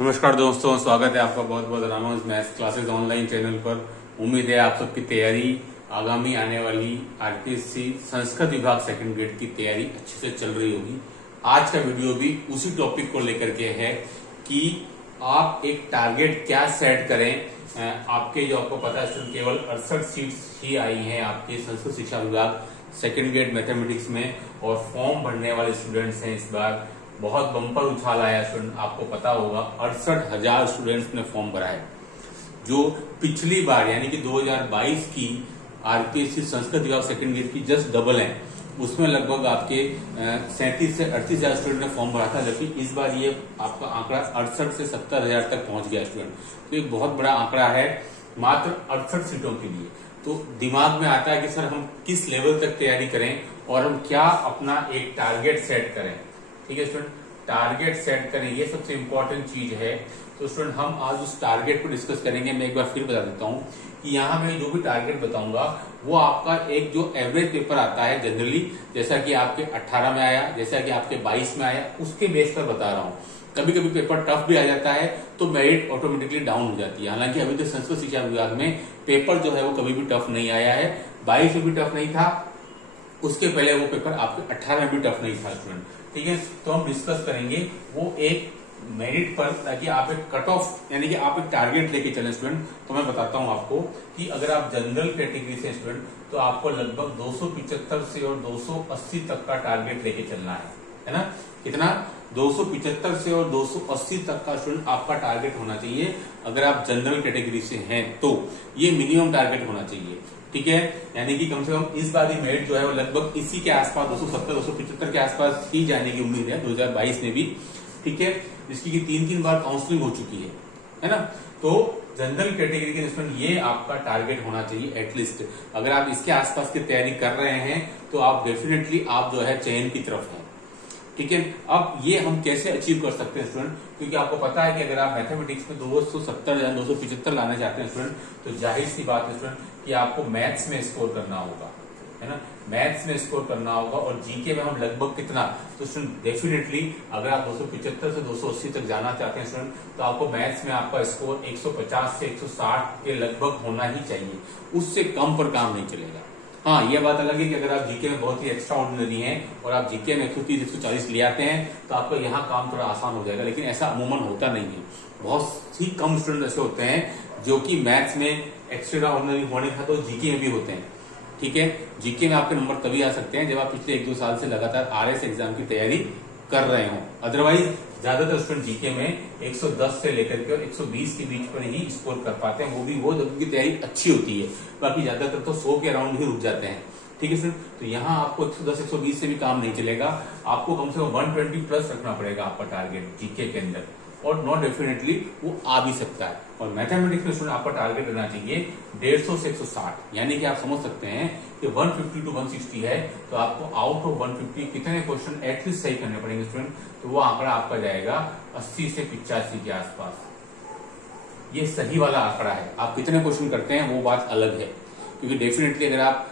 नमस्कार दोस्तों, स्वागत है आपका बहुत बहुत Ramanuj maths classes online channel पर। उम्मीद है आप सबकी तैयारी आगामी आने वाली आरपीएससी संस्कृत विभाग सेकंड ग्रेड की तैयारी अच्छे से चल रही होगी। आज का वीडियो भी उसी टॉपिक को लेकर के है कि आप एक टारगेट क्या सेट करें। आपके जो आपको पता है केवल 68 सीट्स ही आई हैं आपके संस्कृत शिक्षा विभाग सेकेंड ग्रेड मैथमेटिक्स में, और फॉर्म भरने वाले स्टूडेंट्स हैं इस बार बहुत बम्पर उछाल आया। स्टूडेंट आपको पता होगा 68,000 स्टूडेंट्स ने फॉर्म भरा है, जो पिछली बार यानी कि 2022 की आरपीएससी संस्कृत विभाग सेकंड ग्रेड की जस्ट डबल है। उसमें लगभग आपके 37 से 38,000 स्टूडेंट ने फॉर्म भरा था, जबकि इस बार ये आपका आंकड़ा 68 से 70,000 तक पहुंच गया स्टूडेंट। तो एक बहुत बड़ा आंकड़ा है मात्र 68 सीटों के लिए। तो दिमाग में आता है कि सर हम किस लेवल तक तैयारी करें और हम क्या अपना एक टारगेट सेट करें। ठीक है स्टूडेंट, टारगेट सेट करें, ये सबसे इंपॉर्टेंट चीज है। तो स्टूडेंट हम आज उस टारगेट को डिस्कस करेंगे। मैं एक बार फिर बता देता हूं कि यहाँ मैं जो भी टारगेट बताऊंगा वो आपका एक जो एवरेज पेपर आता है जनरली, जैसा कि आपके 18 में आया, जैसा कि आपके 22 में आया, उसके बेस पर बता रहा हूँ। कभी कभी पेपर टफ भी आ जाता है तो मेरिट ऑटोमेटिकली डाउन हो जाती है। हालांकि अभी तक संस्कृत शिक्षा विभाग में पेपर जो है वो कभी भी टफ नहीं आया है। 22 में भी टफ नहीं था, उसके पहले वो पेपर आपके 18 में भी टफ नहीं था स्टूडेंट। ठीक है, तो हम डिस्कस करेंगे वो एक मेरिट पर, ताकि आप एक कट ऑफ यानी कि आप एक टारगेट लेके चलें स्टूडेंट। तो मैं बताता हूं आपको कि अगर आप जनरल कैटेगरी से स्टूडेंट तो आपको लगभग 275 से और 280 तक का टारगेट लेके चलना है ना। कितना? 275 से और 280 तक का स्टूडेंट आपका टारगेट होना चाहिए। अगर आप जनरल कैटेगरी से हैं तो ये मिनिमम टारगेट होना चाहिए। ठीक है, यानी कि कम से कम इस बार ही मेरिट जो है वो लगभग इसी के आसपास 270-275 के आसपास ही जाने की उम्मीद है 2022 में भी। ठीक है, जिसकी कि 3 बार काउंसलिंग हो चुकी है ना। तो जनरल कैटेगरी के स्टूडेंट ये आपका टारगेट होना चाहिए एटलीस्ट। अगर आप इसके आसपास की तैयारी कर रहे हैं तो आप डेफिनेटली आप जो है चयन की तरफ है। ठीक है, अब ये हम कैसे अचीव कर सकते हैं स्टूडेंट, क्योंकि आपको पता है कि अगर आप मैथमेटिक्स में 270 या 275 लाना चाहते हैं स्टूडेंट, तो जाहिर सी बात है स्टूडेंट कि आपको मैथ्स में स्कोर करना होगा, है ना। मैथ्स में स्कोर करना होगा, और जीके में हम लगभग कितना, तो स्टूडेंट डेफिनेटली अगर आप 275 से 280 तक जाना चाहते हैं स्टूडेंट, तो आपको मैथ्स में आपका स्कोर 150 से 160 के लगभग होना ही चाहिए। उससे कम पर काम नहीं चलेगा। हाँ, ये बात अलग है कि अगर आप जीके में बहुत ही एक्स्ट्रा ऑर्डिनरी हैं और आप जीके में 130-140 ले आते हैं तो आपका यहाँ काम थोड़ा आसान हो जाएगा, लेकिन ऐसा अमूमन होता नहीं है। बहुत ही कम स्टूडेंट ऐसे होते हैं जो कि मैथ्स में एक्स्ट्रा ऑर्डिनरी होने का तो जीके में भी होते हैं। ठीक है, जीके में आपके नंबर तभी आ सकते हैं जब आप पिछले 1-2 साल से लगातार आरएस एग्जाम की तैयारी कर रहे हो। अदरवाइज ज्यादातर स्टूडेंट जीके में 110 से लेकर के और 120 के बीच पर ही स्कोर कर पाते हैं, वो भी वो जब उनकी तैयारी अच्छी होती है। बाकी ज्यादातर तो 100 के अराउंड ही रुक जाते हैं। ठीक है सर, तो यहाँ आपको 110-120 से भी काम नहीं चलेगा, आपको कम से कम 120 प्लस रखना पड़ेगा आपका टारगेट जीके के अंदर, और नॉट डेफिनेटली वो आ भी सकता है। और मैथमेटिक्स में स्टूडेंट आपका टारगेट रहना चाहिए 150 से 160, यानी कि आप समझ सकते हैं कि 150 to 160 है, तो आपको आउट ऑफ 150 कितने क्वेश्चन एटलीस्ट सही करने पड़ेंगे स्टूडेंट, तो वो आंकड़ा आपका जाएगा 80 से 85 के आसपास। ये सही वाला आंकड़ा है। आप कितने क्वेश्चन करते हैं वो बात अलग है, क्योंकि डेफिनेटली अगर आप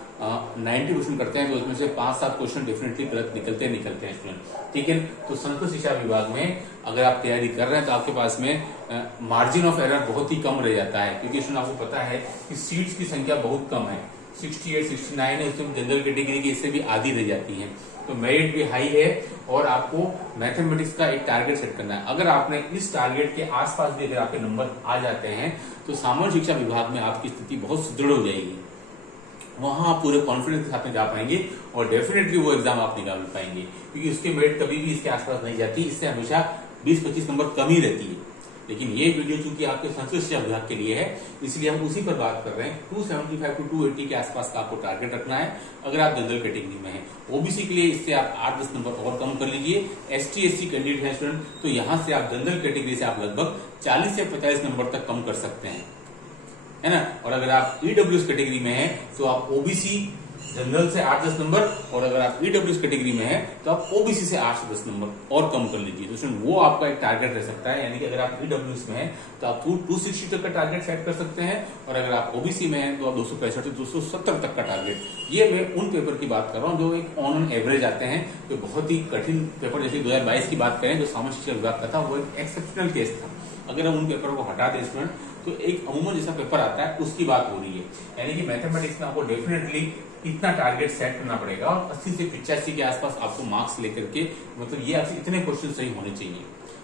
90 क्वेश्चन करते हैं तो उसमें से 5-7 क्वेश्चन डेफिनेटली गलत निकलते हैं स्टूडेंट। ठीक है, तो संस्कृत शिक्षा विभाग में अगर आप तैयारी कर रहे हैं तो आपके पास में मार्जिन ऑफ एरर बहुत ही कम रह जाता है, क्योंकि स्टूडेंट आपको पता है कि सीट्स की संख्या बहुत कम है, 68-69 है, इसमें जनरल कैटेगरी की इससे भी आधी रह जाती है। तो मेरिट भी हाई है और आपको मैथमेटिक्स का एक टारगेट सेट करना है। अगर आपने इस टारगेट के आसपास भी अगर आपके नंबर आ जाते हैं तो सामान्य शिक्षा विभाग में आपकी स्थिति बहुत सुदृढ़ हो जाएगी। वहां आप पूरे कॉन्फिडेंस के साथ में जा पाएंगे और डेफिनेटली वो एग्जाम आप निकाल पाएंगे, क्योंकि उसके मेरिट कभी भी इसके आसपास नहीं जाती, इससे हमेशा 20-25 नंबर कम ही रहती है। लेकिन ये वीडियो चूंकि आपके संस्कृत शिक्षा विभाग के लिए है, इसलिए हम उसी पर बात कर रहे हैं। 275 to 280 के आसपास का आपको टारगेट रखना है अगर आप जनरल कैटेगरी में हैं। ओबीसी के लिए इससे आप 8-10 नंबर और कम कर लीजिए। ST/SC कैंडिडेट है स्टूडेंट, तो यहाँ से आप जनरल कैटेगरी से आप लगभग 40 से 45 नंबर तक कम कर सकते हैं, है ना। और अगर आप ईडब्ल्यूएस कैटेगरी में हैं तो आप ओबीसी जनरल से 8-10 नंबर, और अगर आप ईडब्ल्यूएस कैटेगरी में है तो आप ओबीसी से 8 से 10 नंबर और कम कर लीजिए। तो स्टूडेंट वो आपका एक टारगेट रह सकता है, यानी कि अगर आप ईडब्ल्यूएस में है तो आप 260 तक का टारगेट सेट कर सकते हैं, और अगर आप ओबीसी में है तो आप 265 से 270 तक का टारगेट। ये मैं उन पेपर की बात कर रहा हूँ जो एक ऑन एवरेज आते हैं, जो बहुत ही कठिन पेपर, जैसे 2022 की बात करें जो सामान्य शिक्षा विभाग का था, वो एक एक्सेप्शनल केस था। अगर हम उन पेपर को हटा दें स्टूडेंट तो एक अमूमन जैसा पेपर आता है उसकी बात हो रही है। यानी कि मैथमेटिक्स में आपको डेफिनेटली इतना टारगेट सेट करना पड़ेगा, और 80 से 85 के आसपास आपको मार्क्स लेकर के, मतलब ये आपसे इतने क्वेश्चन सही होने चाहिए,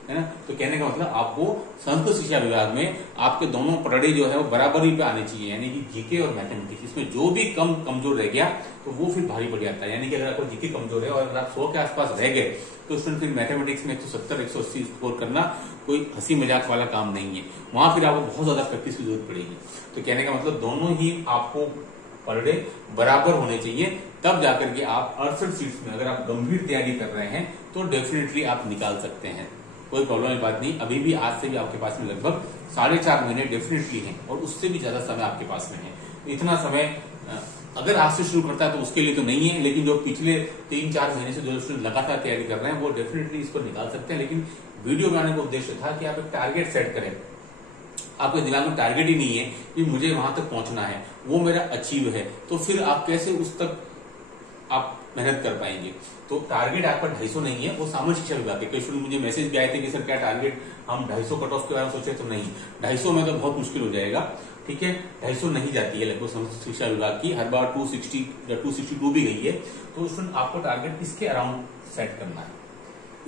है ना। तो कहने का मतलब आपको संस्कृत शिक्षा विभाग में आपके दोनों पढ़े जो है वो बराबरी पे आने चाहिए, यानी कि जीके और मैथमेटिक्स। इसमें जो भी कम कमजोर रह गया तो वो फिर भारी पड़ जाता है। यानी कि अगर आपको जीके कमजोर है और अगर आप 100 के आसपास रह गए तो उसमें फिर मैथमेटिक्स में 170-180 स्कोर करना कोई हंसी मजाक वाला काम नहीं है, वहां फिर आपको बहुत ज्यादा प्रैक्टिस की जरूरत पड़ेगी। तो कहने का मतलब दोनों ही आपको पर डे बराबर होने चाहिए, तब जाकर के आप 68 सीट्स में अगर आप गंभीर तैयारी कर रहे हैं तो डेफिनेटली आप निकाल सकते हैं, कोई प्रॉब्लम की बात नहीं। अभी भी आज से भी आपके पास में लगभग 4.5 महीने डेफिनेटली हैं, और उससे भी ज्यादा समय आपके पास में है। इतना समय अगर आज से शुरू करता है तो उसके लिए तो नहीं है, लेकिन जो पिछले 3-4 महीने से जो स्टूडेंट लगातार तैयारी कर रहे हैं वो डेफिनेटली इसको निकाल सकते हैं। लेकिन वीडियो बनाने का उद्देश्य था कि आप एक टारगेट सेट करें। आपके दिमाग में टारगेट ही नहीं है कि मुझे वहां तक पहुंचना है, वो मेरा अचीव है, तो फिर आप कैसे उस तक आप मेहनत कर पाएंगे। तो टारगेट आपका 250 नहीं है, वो सामान्य शिक्षा विभाग के। कई स्टूडेंट मुझे मैसेज भी आए थे कि सर क्या टारगेट हम 250 कट ऑफ के बारे में सोचे, तो नहीं, 250 में तो बहुत मुश्किल हो जाएगा, ठीक है। 250 नहीं जाती है लगभग संस्कृत शिक्षा विभाग की, हर बार 260 या 262 भी गई है। तो स्टूडेंट आपको टारगेट इसके अराउंड सेट करना है,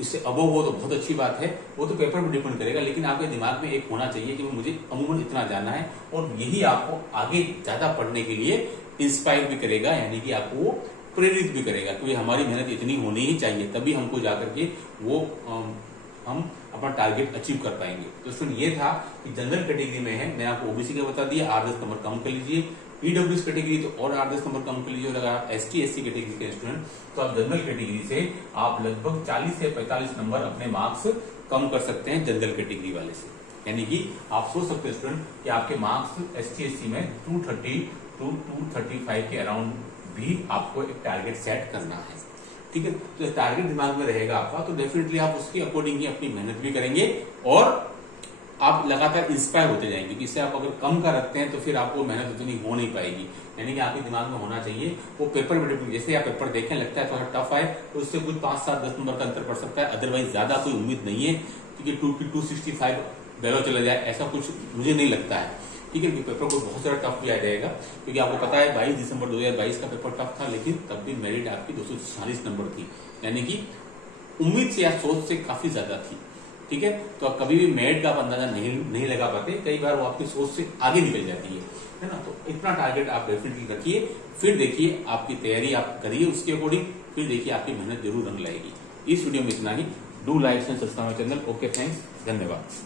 इससे अबव हो तो बहुत अच्छी बात है, वो तो पेपर पर डिपेंड करेगा, लेकिन आपके दिमाग में एक होना चाहिए कि मुझे अमूमन इतना जाना है, और यही आपको आगे ज्यादा पढ़ने के लिए इंस्पायर भी करेगा, यानी कि आपको प्रेरित भी करेगा कि हमारी मेहनत इतनी होनी ही चाहिए, तभी हमको जाकर के वो हम अपना टारगेट अचीव कर पाएंगे। तो स्टूडेंट ये था कि जनरल कैटेगरी में है, मैं आपको ओबीसी का बता दिया, 8-10 नंबर कम कर लीजिए। ईडब्ल्यूएस कैटेगरी तो और 8-10 नंबर कम कर लीजिए, और अगर आप ST/SC कैटेगरी के स्टूडेंट तो आप जनरल कैटेगरी से आप लगभग 40 से 45 नंबर अपने मार्क्स कम कर सकते हैं जनरल कैटेगरी वाले से। यानी कि आप सोच सकते हैं स्टूडेंट कि आपके मार्क्स ST/SC में 230 to 235 के अराउंड भी आपको एक टारगेट सेट करना है, ठीक है। तो टारगेट दिमाग में रहेगा आपका, तो डेफिनेटली आप उसके अकॉर्डिंग ही अपनी मेहनत भी करेंगे, और आप लगातार इंस्पायर होते जाएंगे। इससे आप अगर कम का रखते हैं तो फिर आपको मेहनत उतनी हो नहीं पाएगी। यानी कि आपके दिमाग में होना चाहिए वो पेपर में डिपेंड, जैसे आप पेपर देखें लगता है थोड़ा टफ है तो उससे कुछ 5-7-10 नंबर का अंतर पड़ सकता है, अदरवाइज ज्यादा कोई उम्मीद नहीं है क्योंकि 265 वैल्यू चला जाए ऐसा कुछ मुझे नहीं लगता है, ठीक है। पेपर को बहुत सारा टफ भी आ जाएगा, क्योंकि आपको पता है 22 दिसंबर 2022 का पेपर टफ था, लेकिन तब भी मेरिट आपकी 246 नंबर थी, यानी कि उम्मीद से या सोच से काफी ज्यादा थी, ठीक है। तो आप कभी भी मेरिट का आप अंदाजा नहीं लगा पाते, कई बार वो आपकी सोच से आगे निकल जाती है ना। तो इतना टारगेट आप डेफिनेटली रखिए, फिर देखिए आपकी तैयारी आप करिए उसके अकॉर्डिंग, फिर देखिए आपकी मेहनत जरूर रंग लाएगी। इस वीडियो में इतना ही। Do like and subscribe my channel. Okay, thanks, धन्यवाद।